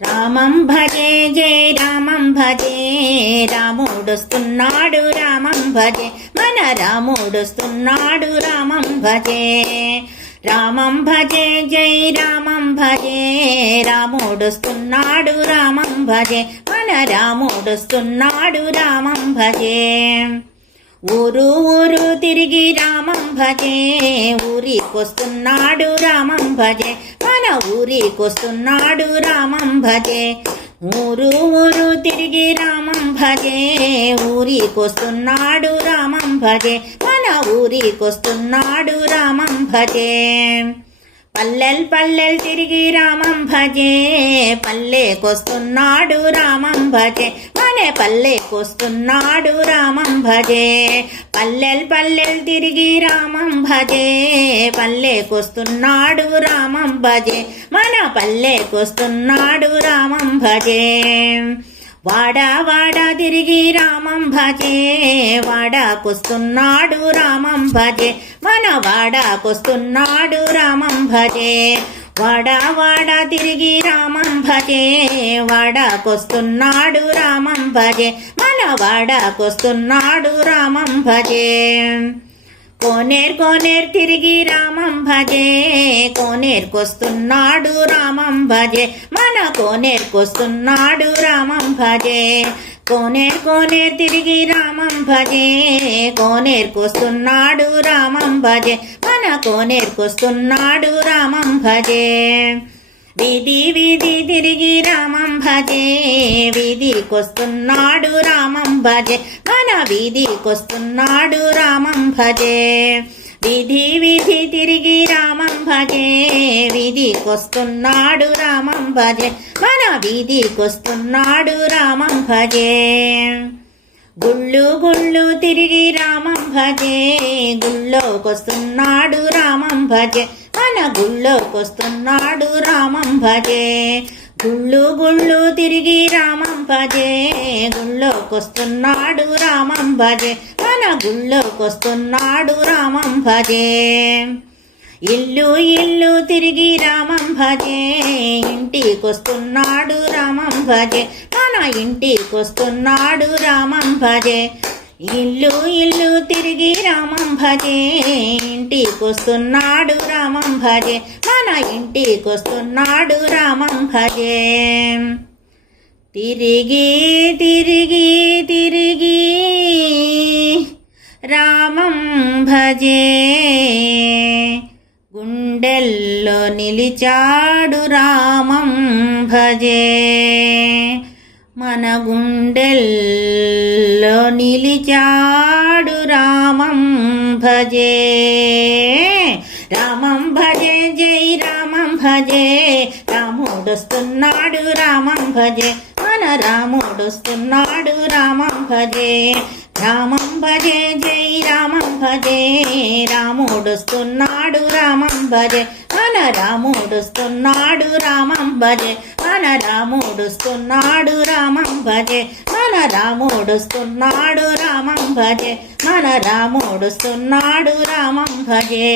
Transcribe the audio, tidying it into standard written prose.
రామం భజే జయ రామం భజే రాముడొస్తున్నాడు రామం భజే మన రాముడొస్తున్నాడు రామం భజే రామం భజే జయ రామం భజే రాముడొస్తున్నాడు రామం భజే మన రాముడొస్తున్నాడు రామం భజే ఊరు ఊరు తిరిగి రామం భజే ఊరికొస్తున్నాడు రామం భజే మన ఊరికొస్తున్నాడు రామం భజే ఊరు ఊరు తిరిగి రామం భజే ఊరికొస్తున్నాడు రామం భజే మన ఊరికొస్తున్నాడు రామం భజే పల్లెల్ పల్లెల్ తిరిగి రామం భజే పల్లెకొస్తున్నాడు రామం భజే మన పల్లెకొస్తున్నాడు రామం భజే పల్లెల్ పల్లెల్ తిరిగి రామం భజే పల్లెకొస్తున్నాడు రామం భజే మన పల్లెకొస్తున్నాడు రామం భజే వాడా వాడా తిరిగి రామం భజే వాడాకొస్తున్నాడు రామం భజే మన వాడాకొస్తున్నాడు రామం భజే వాడా వాడా తిరిగి రామం భజే వాడాకొస్తున్నాడు రామం భజే మన వాడాకొస్తున్నాడు రామం భజే కోనేర్ కోనేర్ తిరిగి రామం భజే కోనేర్కొస్తున్నాడు రామం భజే మన కోనేర్కొస్తున్నాడు రామం భజే కోనేర్ కోనేర్ తిరిగి రామం భజే కోనేర్కొస్తున్నాడు రామం భజే మన కోనేర్కొస్తున్నాడు రామం భజే వీధి వీధి తిరిగి రామం భజే వీధికొస్తున్నాడు రామం భజే మన వీధికొస్తున్నాడు రామం భజే వీధి వీధి తిరిగి రామం భజే వీధికొస్తున్నాడు రామం భజే మన వీధికొస్తున్నాడు రామం భజే గుళ్ళు గుళ్ళు తిరిగి రామం భజే గుళ్ళోకొస్తున్నాడు రామం భజే మన గుళ్ళోకొస్తున్నాడు రామం భజే గుళ్ళు గుళ్ళు తిరిగి రామం భజే గుళ్ళోకొస్తున్నాడు రామం భజే మన గుళ్ళోకొస్తున్నాడు రామం భజే ఇల్లు ఇల్లు తిరిగి రామం భజే ఇంటికొస్తున్నాడు రామం భజే మన ఇంటికొస్తున్నాడు రామం భజే ఇల్లు ఇల్లు తిరిగి రామం భజే ఇంటికొస్తున్నాడు రామం భజే మన ఇంటికొస్తున్నాడు రామం భజే తిరిగి తిరిగి తిరిగి రామం భజే గుండెల్లో నిలిచాడు రామం భజే మన గుండెల్లో నిలిచాడు రామం భజే రామం భజే జై రామం భజే రాముడొస్తున్నాడు రామం భజే మన రాముడొస్తున్నాడు రామం భజే రామం భజే జై రామం భజే రాముడొస్తున్నాడు రామం భజే మన రాముడొస్తున్నాడు రామం భజే మన రాముడొస్తున్నాడు రామం భజే మన రాముడొస్తున్నాడు రామం భజే మన రాముడొస్తున్నాడు రామం భజే